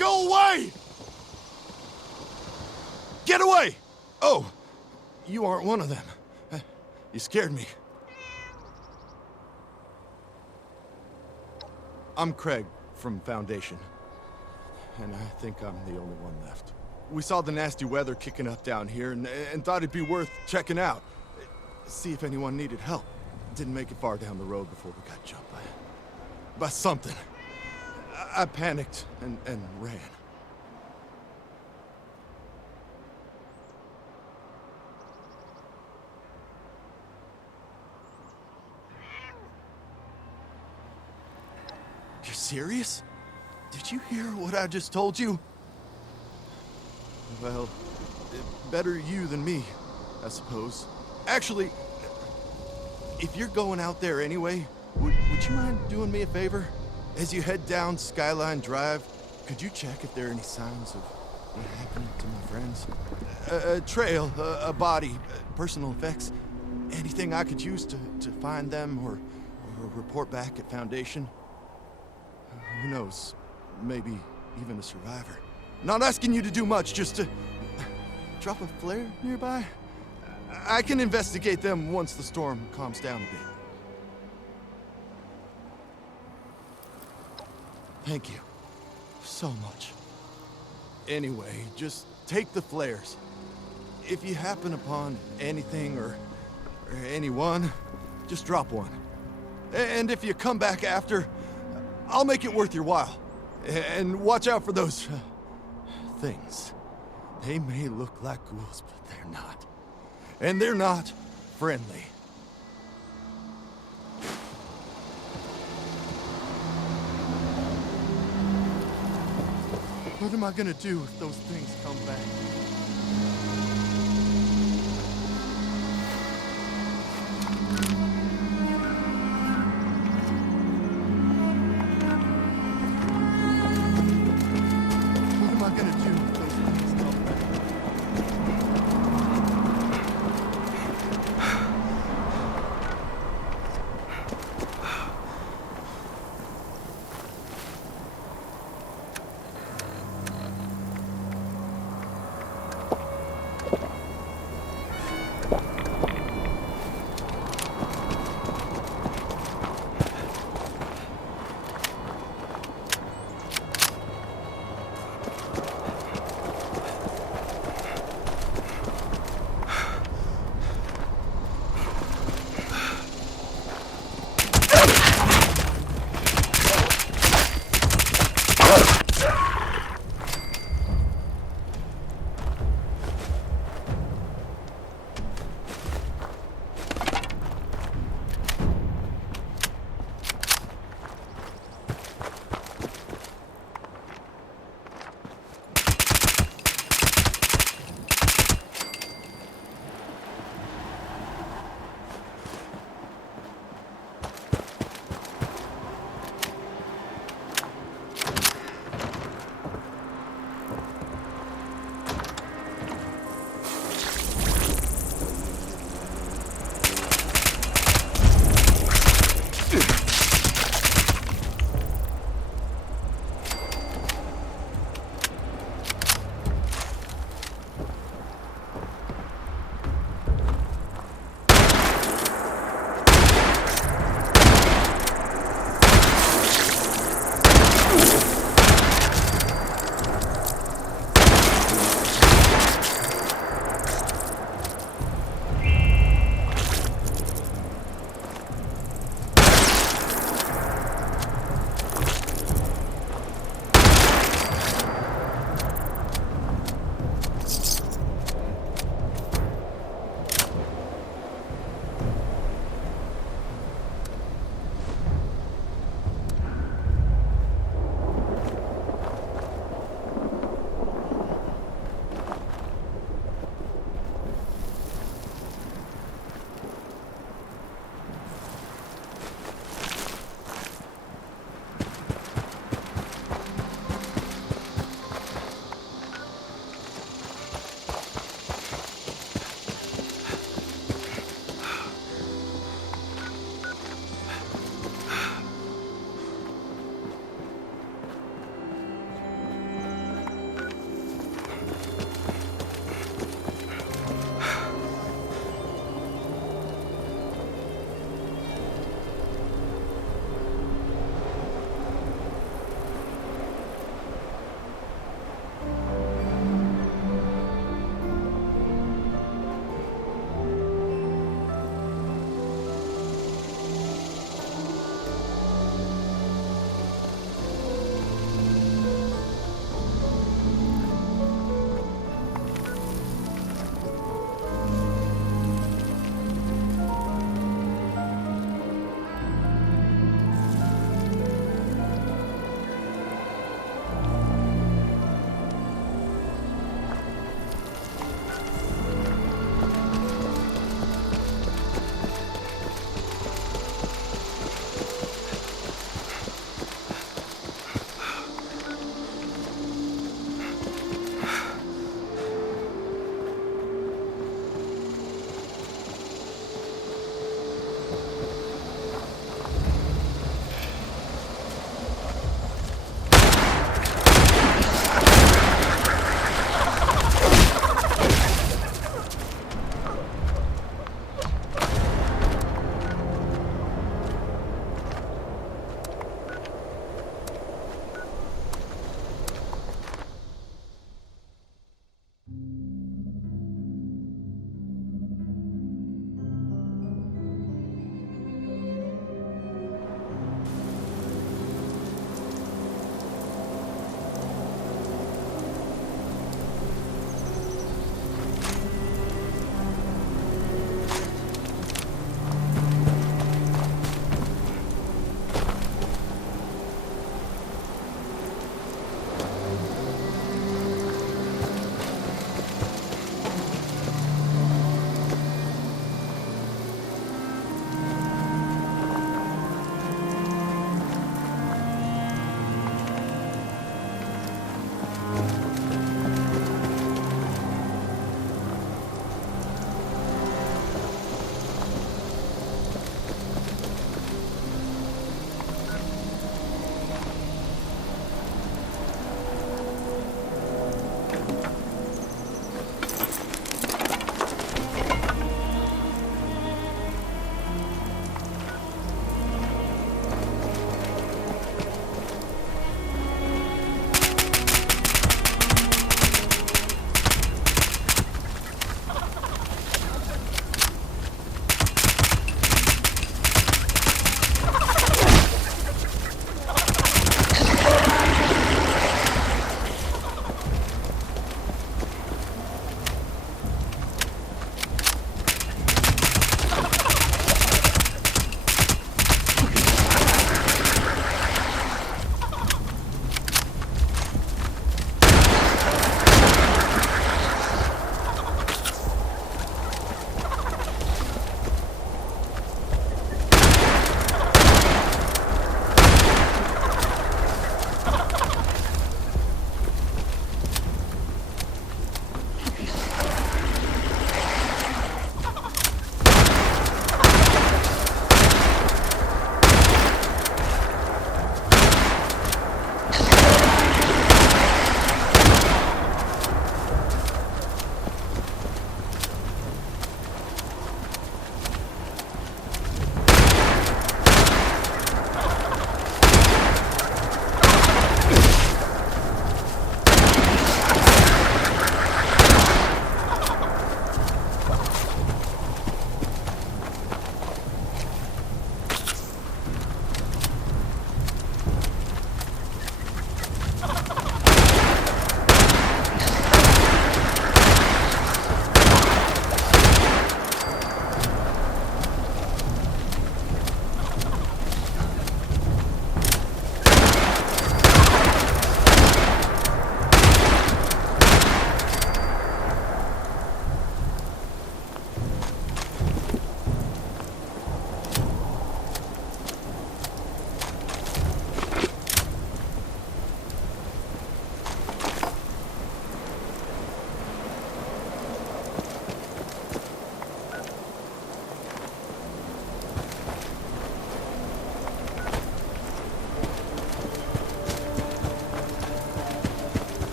Go away! Get away! Oh, you aren't one of them. You scared me. I'm Craig from Foundation. And I think I'm the only one left. We saw the nasty weather kicking up down here and thought it'd be worth checking out. See if anyone needed help. Didn't make it far down the road before we got jumped by something. I panicked and ran. You're serious? Did you hear what I just told you? Well, better you than me, I suppose. Actually, if you're going out there anyway, would you mind doing me a favor? As you head down Skyline Drive, could you check if there are any signs of what happened to my friends? A trail, a body, personal effects. Anything I could use to find them or report back at Foundation? Who knows? Maybe even a survivor. Not asking you to do much, just to drop a flare nearby. I can investigate them once the storm calms down a bit. Thank you so much. Anyway, just take the flares. If you happen upon anything or anyone, just drop one. And if you come back after, I'll make it worth your while. And watch out for those things. They may look like ghouls, but they're not. And they're not friendly. What am I gonna do if those things come back? What am I gonna do if those things come back?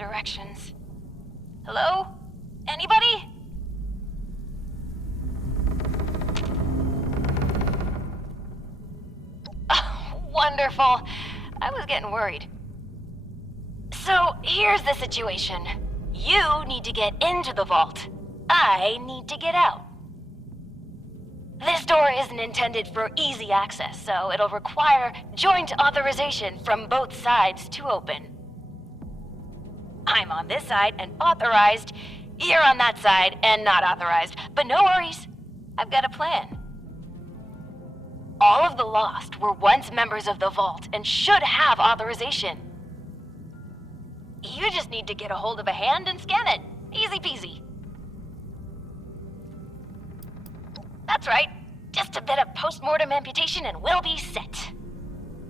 directions. Hello? Anybody? Oh, wonderful. I was getting worried. So, here's the situation. You need to get into the vault. I need to get out. This door isn't intended for easy access, so it'll require joint authorization from both sides to open. I'm on this side and authorized. You're on that side and not authorized. But no worries. I've got a plan. All of the Lost were once members of the Vault and should have authorization. You just need to get a hold of a hand and scan it. Easy peasy. That's right. Just a bit of post-mortem amputation and we'll be set.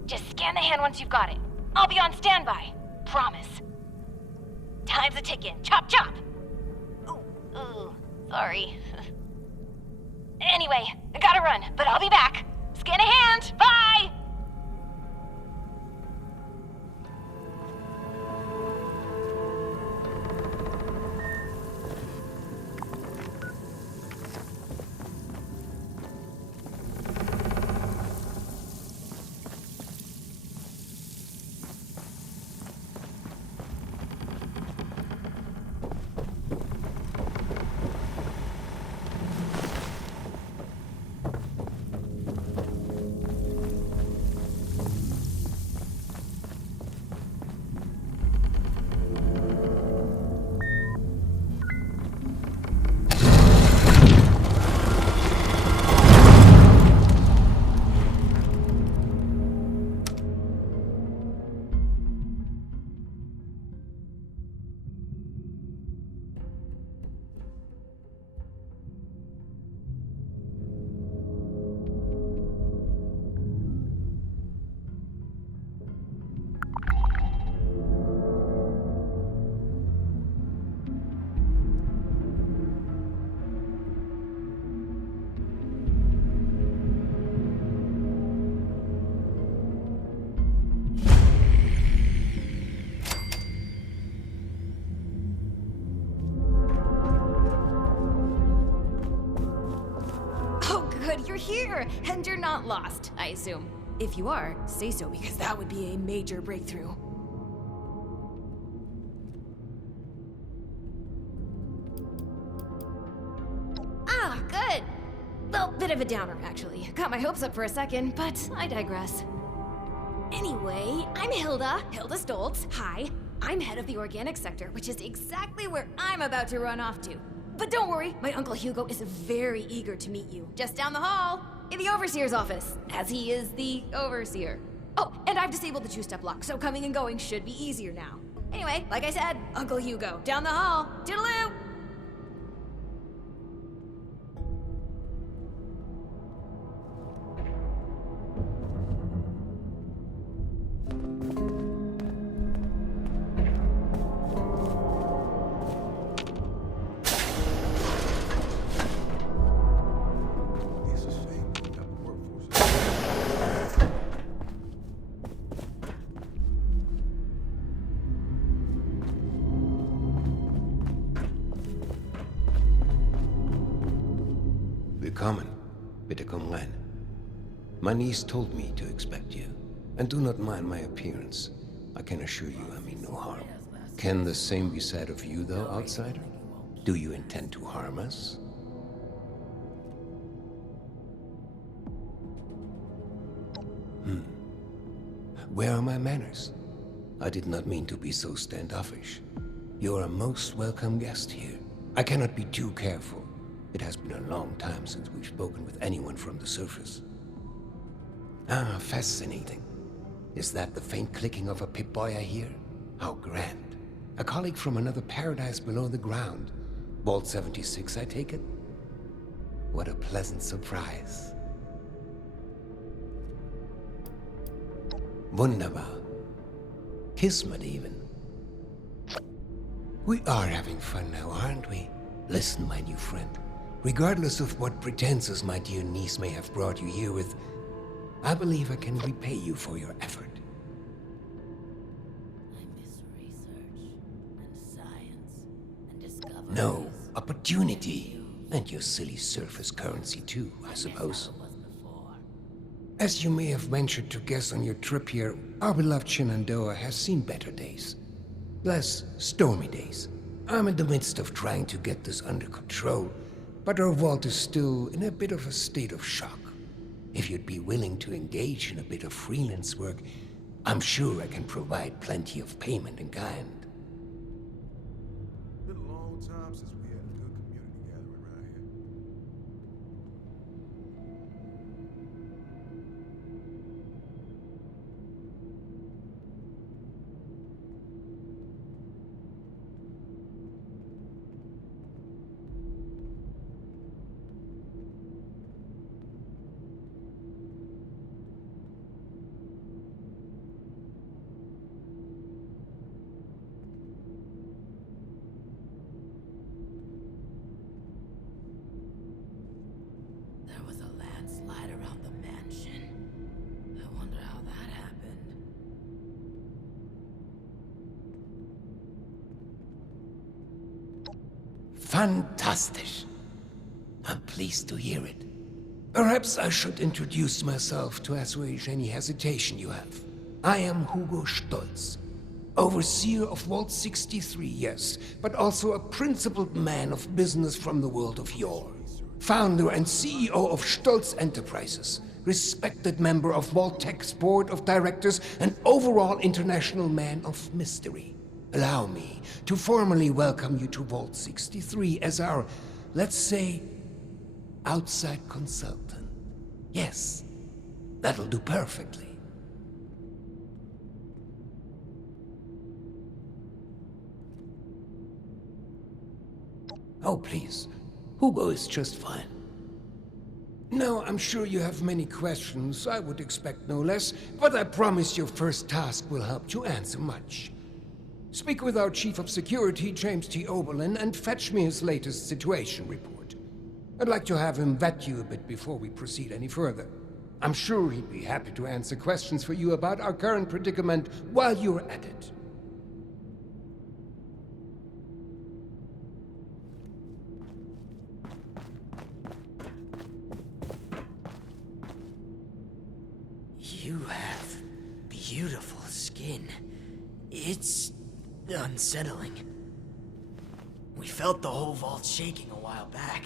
Just scan the hand once you've got it. I'll be on standby. Promise. Time's a ticking. Chop, chop! Ooh, sorry. Anyway, I gotta run, but I'll be back. Scan a hand! Bye! You're here, and you're not lost, I assume. If you are, say so, because that would be a major breakthrough. Ah, good. Well, bit of a downer, actually. Got my hopes up for a second, but I digress. Anyway, I'm Hilda Stoltz. Hi. I'm head of the organic sector, which is exactly where I'm about to run off to. But don't worry, my Uncle Hugo is very eager to meet you. Just down the hall, in the Overseer's office, as he is the Overseer. Oh, and I've disabled the two-step lock, so coming and going should be easier now. Anyway, like I said, Uncle Hugo, down the hall. Toodaloo! Willkommen. Bitte komm rein. My niece told me to expect you. And do not mind my appearance. I can assure you I mean no harm. Can the same be said of you, though, outsider? Do you intend to harm us? Where are my manners? I did not mean to be so standoffish. You're a most welcome guest here. I cannot be too careful. It has been a long time since we've spoken with anyone from the surface. Ah, fascinating. Is that the faint clicking of a Pip-Boy I hear? How grand. A colleague from another paradise below the ground. Vault 76, I take it? What a pleasant surprise. Wunderbar. Kismet even. We are having fun now, aren't we? Listen, my new friend. Regardless of what pretenses my dear niece may have brought you here with, I believe I can repay you for your effort. I miss research and No, opportunity. And your silly surface currency too, I suppose. As you may have ventured to guess on your trip here, our beloved Shenandoah has seen better days. Less stormy days. I'm in the midst of trying to get this under control, but our vault is still in a bit of a state of shock. If you'd be willing to engage in a bit of freelance work, I'm sure I can provide plenty of payment in kind. Been a long time since we had a good community gathering around here. There was a landslide around the mansion. I wonder how that happened. Fantastic. I'm pleased to hear it. Perhaps I should introduce myself to assuage any hesitation you have. I am Hugo Stolz, overseer of Vault 63, yes, but also a principled man of business from the world of yore. Founder and CEO of Stolz Enterprises, respected member of Vault-Tech's board of directors, and overall international man of mystery. Allow me to formally welcome you to Vault 63 as our, let's say, outside consultant. Yes, that'll do perfectly. Oh, please. Hugo is just fine. Now, I'm sure you have many questions. I would expect no less, but I promise your first task will help to answer much. Speak with our Chief of Security, James T. Oberlin, and fetch me his latest situation report. I'd like to have him vet you a bit before we proceed any further. I'm sure he'd be happy to answer questions for you about our current predicament while you're at it. You have beautiful skin. It's unsettling. We felt the whole vault shaking a while back.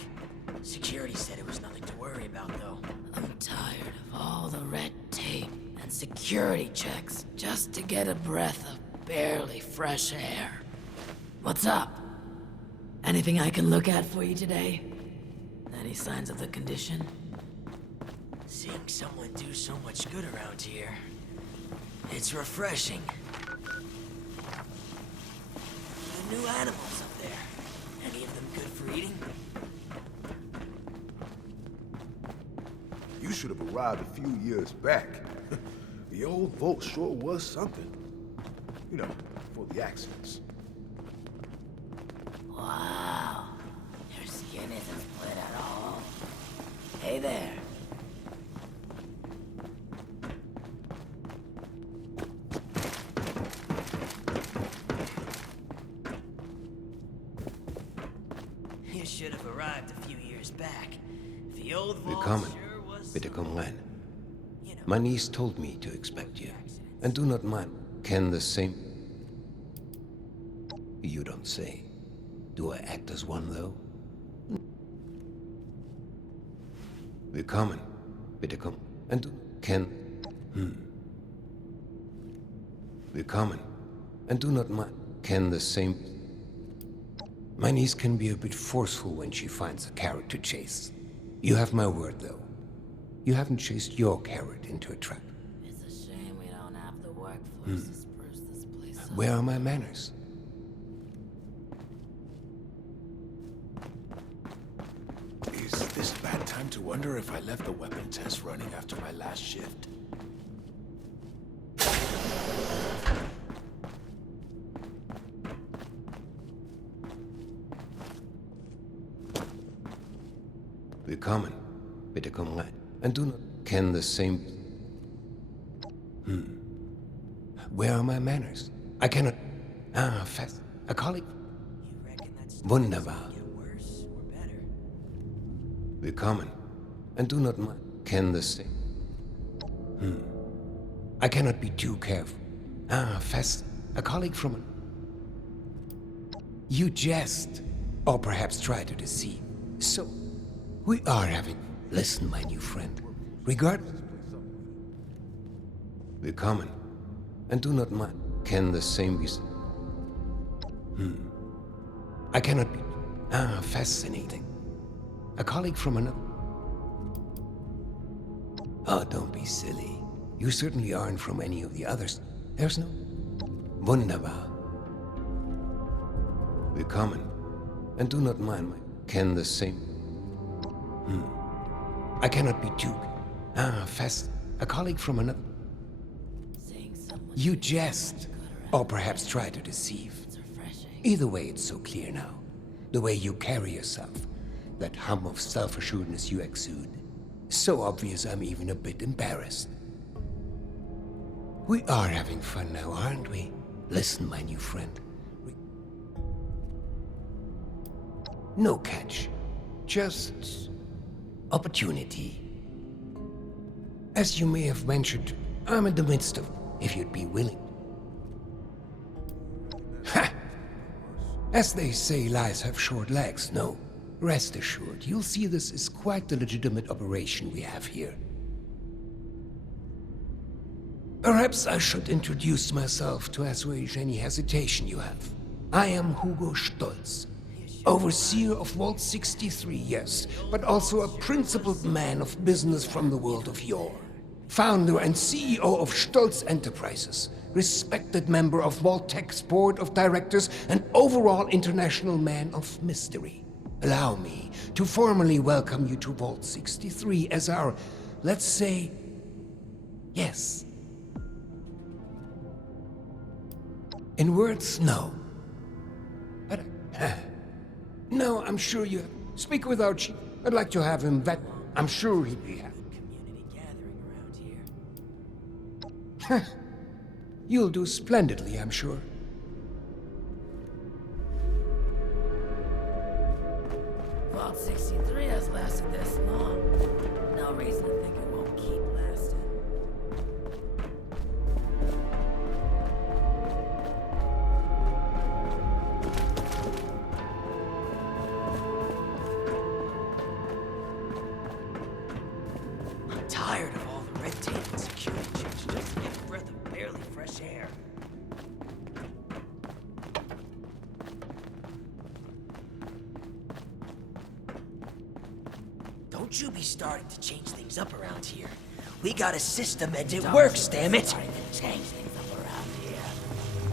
Security said it was nothing to worry about, though. I'm tired of all the red tape and security checks just to get a breath of barely fresh air. What's up? Anything I can look at for you today? Any signs of the condition? Seeing someone do so much good around here, it's refreshing. The new animals up there, any of them good for eating? You should have arrived a few years back. The old vault sure was something. You know, for the accidents. Wow, your skin isn't split at all. Hey there. You should have arrived a few years back. The old vault Willkommen. sure was Bitte komm rein. You know, My niece told me to expect you. And do not mind. Can the same... You don't say. Do I act as one, though? Willkommen. Bitte komm. And can... Willkommen. And do not mind. Can the same... My niece can be a bit forceful when she finds a carrot to chase. You have my word, though. You haven't chased your carrot into a trap. it's a shame we don't have the workforce to spruce this place up. Where are my manners? Is this a bad time to wonder if I left the weapon test running after my last shift? Willkommen. Bitte komm rein. And do not... Can the same... Where are my manners? I cannot... fast. A colleague? You reckon that's Wunderbar. Get worse or better. Willkommen. And do not mind. Can the same. I cannot be too careful. Ah, fast. A colleague from. You jest. Or perhaps try to deceive. So, we are having. Listen, my new friend. Regardless. Willkommen. And do not mind. Can the same be. I cannot be. Ah, fascinating. A colleague from another. Oh, don't be silly. You certainly aren't from any of the others. There's no. Wunderbar. Willkommen. And do not mind my. Can the same. I cannot be too. Ah, fast. A colleague from another. Saying someone You jest. Or perhaps try to deceive. is refreshing. Either way, it's so clear now. The way you carry yourself. That hum of self-assuredness you exude. So obvious I'm even a bit embarrassed. We are having fun now, aren't we? Listen, my new friend. No catch. Just opportunity. As you may have ventured, I'm in the midst of, if you'd be willing. Ha! As they say, lies have short legs. No, rest assured, you'll see this is quite the legitimate operation we have here. Perhaps I should introduce myself to assuage any hesitation you have. I am Hugo Stolz, overseer of Vault 63, yes, but also a principled man of business from the world of yore. Founder and CEO of Stolz Enterprises, respected member of Vault-Tech's board of directors, and overall international man of mystery. Allow me to formally welcome you to Vault 63 as our, let's say, yes. In words, no. But, no, I'm sure you speak without Chief. I'd like to have him vet. I'm sure he'd be happy. Community gathering around here. You'll do splendidly, I'm sure. Vault 63 has lasted this long. No reason to think it won't keep lasting. I'm tired of all the red tape and security checks just to get a breath of barely fresh air. Don't you be starting to change things up around here. We got a system and it works, damn it! Starting to change things up around here.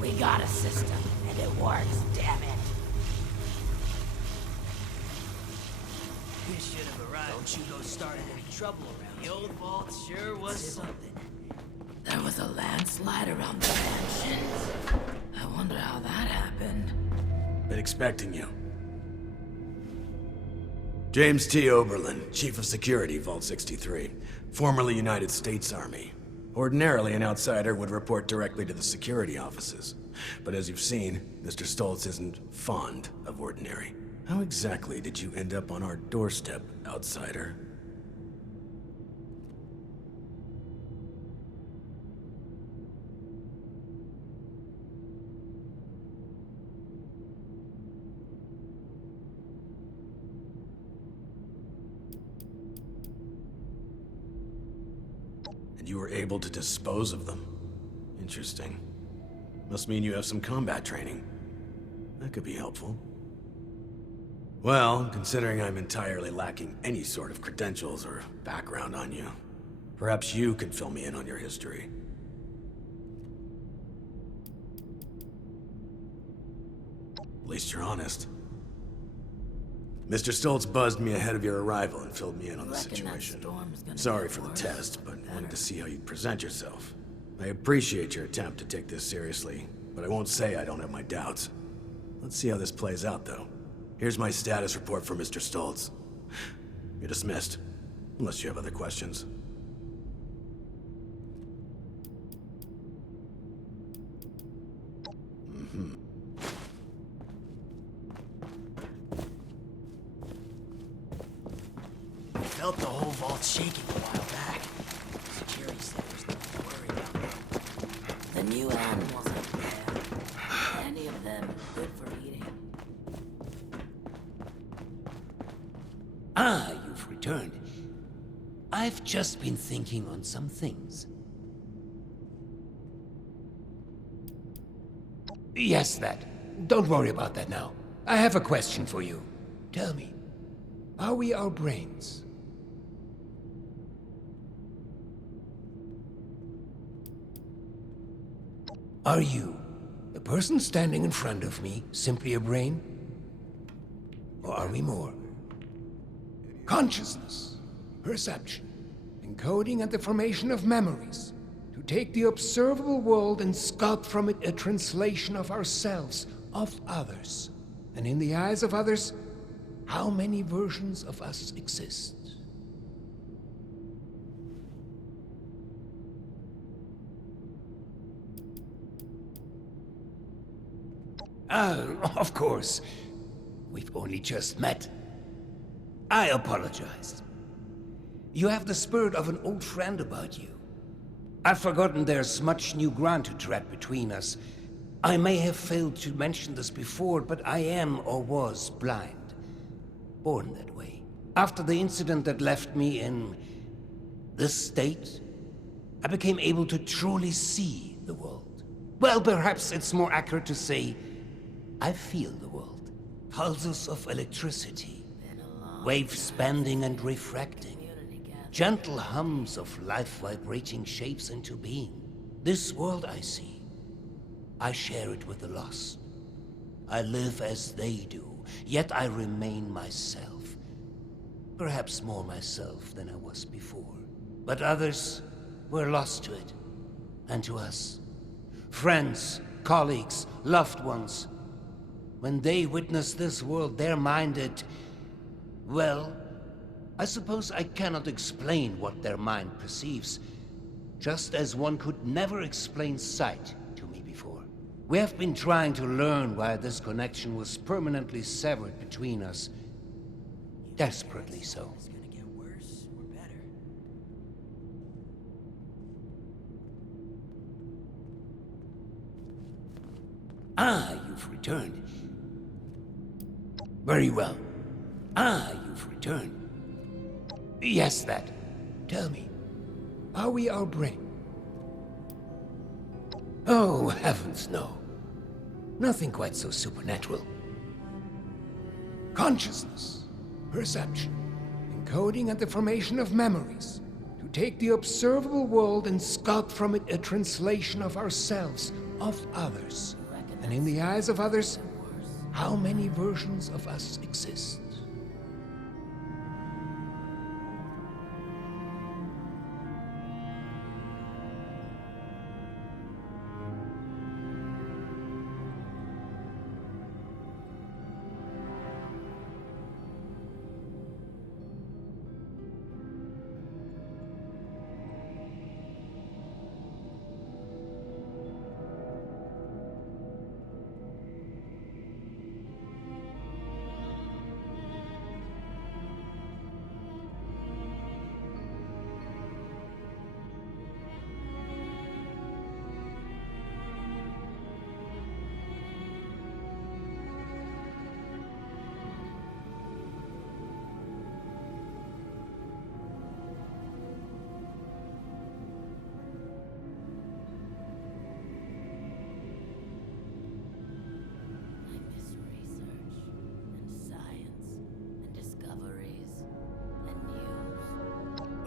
We got a system and it works, damn it! You should have arrived. Don't you go starting any trouble around. The old vault sure was something. There was a landslide around the mansions. I wonder how that happened. Been expecting you. James T. Oberlin, Chief of Security, Vault 63. Formerly United States Army. Ordinarily, an outsider would report directly to the security offices. But as you've seen, Mr. Stoltz isn't fond of ordinary. How exactly did you end up on our doorstep, outsider? And you were able to dispose of them. Interesting. Must mean you have some combat training. That could be helpful. Well, considering I'm entirely lacking any sort of credentials or background on you, perhaps you could fill me in on your history. At least you're honest. Mr. Stoltz buzzed me ahead of your arrival and filled me in on the situation. Sorry for the test, but wanted to see how you'd present yourself. I appreciate your attempt to take this seriously, but I won't say I don't have my doubts. Let's see how this plays out, though. Here's my status report for Mr. Stoltz. You're dismissed, unless you have other questions. felt the whole vault shaking a while back. Security said there's nothing to worry about. The new animals up there. Any of them good for eating? Ah, you've returned. I've just been thinking on some things. Yes, that. Don't worry about that now. I have a question for you. Tell me, are we our brains? Are you, the person standing in front of me, simply a brain? Or are we more? Consciousness, perception, encoding and the formation of memories, to take the observable world and sculpt from it a translation of ourselves, of others. And in the eyes of others, how many versions of us exist? Of course. We've only just met. I apologize. You have the spirit of an old friend about you. I've forgotten there's much new ground to tread between us. I may have failed to mention this before, but I am or was blind. Born that way. After the incident that left me in this state, I became able to truly see the world. Well, perhaps it's more accurate to say, I feel the world. Pulses of electricity, waves bending and refracting, gentle hums of life vibrating shapes into being. This world I see, I share it with the lost. I live as they do, yet I remain myself. Perhaps more myself than I was before. But others were lost to it, and to us. Friends, colleagues, loved ones. When they witness this world, they're minded, well, I suppose I cannot explain what their mind perceives, just as one could never explain sight to me before. We have been trying to learn why this connection was permanently severed between us. Desperately so. It's gonna get worse or better. Ah, you've returned. Very well. Ah, you've returned. Yes, that. Tell me, are we our brain? Oh, heavens, no. Nothing quite so supernatural. Consciousness, perception, encoding and the formation of memories, to take the observable world and sculpt from it a translation of ourselves, of others. And in the eyes of others, how many versions of us exist?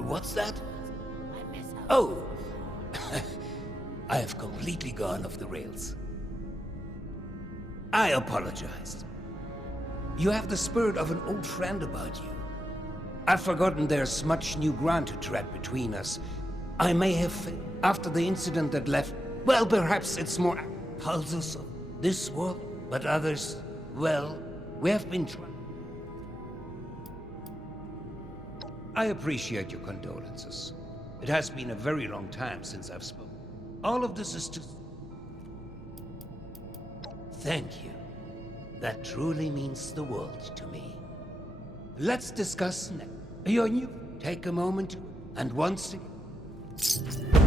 What's that? Oh! I have completely gone off the rails. I apologize. You have the spirit of an old friend about you. I've forgotten there's much new ground to tread between us. I may have, after the incident that left, well, perhaps it's more pulses of this world, but others, well, we have been trying. I appreciate your condolences. It has been a very long time since I've spoken. All of this is to... Thank you. That truly means the world to me. Let's discuss your new... take a moment and once again...